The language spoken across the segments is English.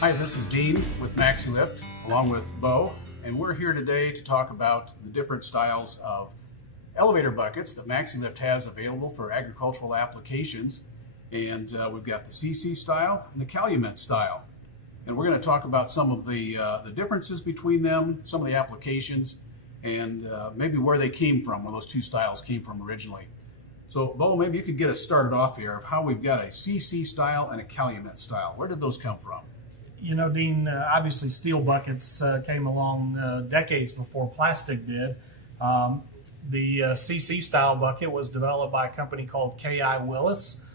Hi, this is Dean with Maxi-Lift along with Bo, and we're here today to talk about the different styles of elevator buckets that Maxi-Lift has available for agricultural applications. And we've got the CC style and the calumet style. And we're going to talk about some of the differences between them, some of the applications, and maybe where they came from, where those two styles came from originally. So, Bo, maybe you could get us started off here of how we've got a CC style and a calumet style. Where did those come from? You know, Dean, obviously steel buckets came along decades before plastic did. The CC style bucket was developed by a company called K.I. Willis.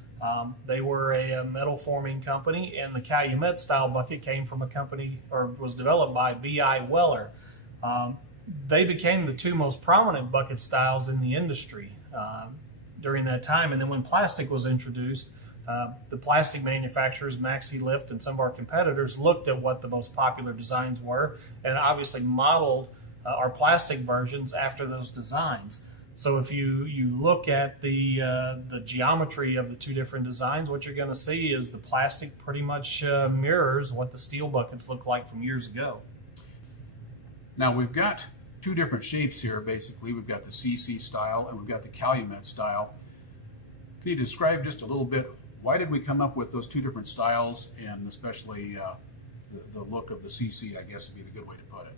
They were a metal forming company, and the calumet style bucket came from a company, or was developed by B.I. Weller. They became the two most prominent bucket styles in the industry during that time. And then when plastic was introduced, the plastic manufacturers, Maxi-Lift and some of our competitors, looked at what the most popular designs were and obviously modeled our plastic versions after those designs. So if you look at the geometry of the two different designs, what you're going to see is the plastic pretty much mirrors what the steel buckets look like from years ago. Now we've got two different shapes here. Basically, we've got the CC style and we've got the calumet style. Can you describe just a little bit, why did we come up with those two different styles, and especially the look of the CC, I guess would be the good way to put it?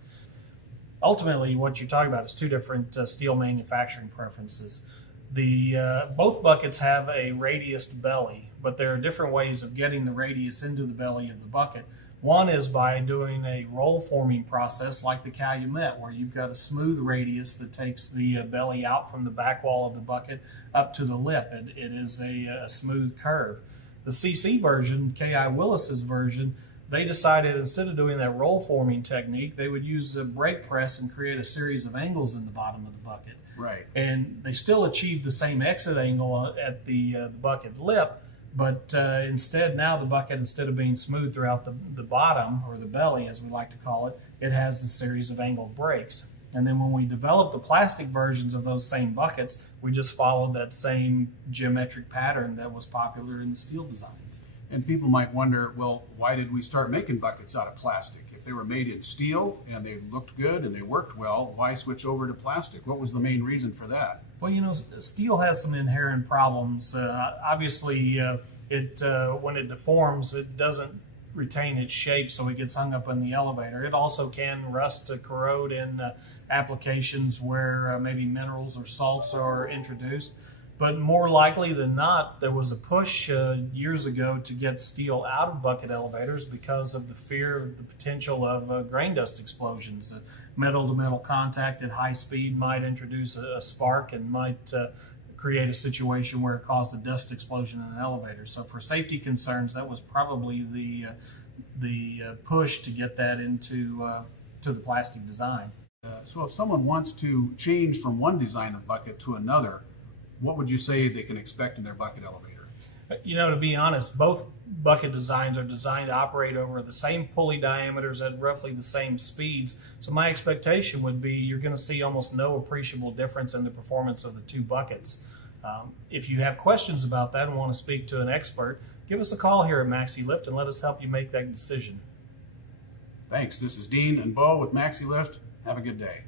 Ultimately, what you're talking about is two different steel manufacturing preferences. Both buckets have a radius belly, but there are different ways of getting the radius into the belly of the bucket. One is by doing a roll forming process like the calumet, where you've got a smooth radius that takes the belly out from the back wall of the bucket up to the lip. It is a smooth curve. The CC version, K.I. Willis's version, they decided instead of doing that roll forming technique, they would use a brake press and create a series of angles in the bottom of the bucket. Right. And they still achieved the same exit angle at the bucket lip, but instead now the bucket, instead of being smooth throughout the bottom, or the belly as we like to call it, it has a series of angled brakes. And then when we developed the plastic versions of those same buckets, we just followed that same geometric pattern that was popular in the steel designs. And people might wonder, well, why did we start making buckets out of plastic? If they were made in steel and they looked good and they worked well, why switch over to plastic? What was the main reason for that? Well, you know, steel has some inherent problems. Obviously, when it deforms, it doesn't retain its shape, so it gets hung up in the elevator. It also can rust to corrode in applications where maybe minerals or salts are introduced. But more likely than not, there was a push years ago to get steel out of bucket elevators because of the fear of the potential of grain dust explosions. Metal-to-metal contact at high speed might introduce a spark and might create a situation where it caused a dust explosion in an elevator. So for safety concerns, that was probably the push to get that into to the plastic design. So if someone wants to change from one design of bucket to another, what would you say they can expect in their bucket elevator? You know, to be honest, both bucket designs are designed to operate over the same pulley diameters at roughly the same speeds. So my expectation would be you're going to see almost no appreciable difference in the performance of the two buckets. If you have questions about that and want to speak to an expert, give us a call here at Maxi-Lift and let us help you make that decision. Thanks. This is Dean and Bo with Maxi-Lift. Have a good day.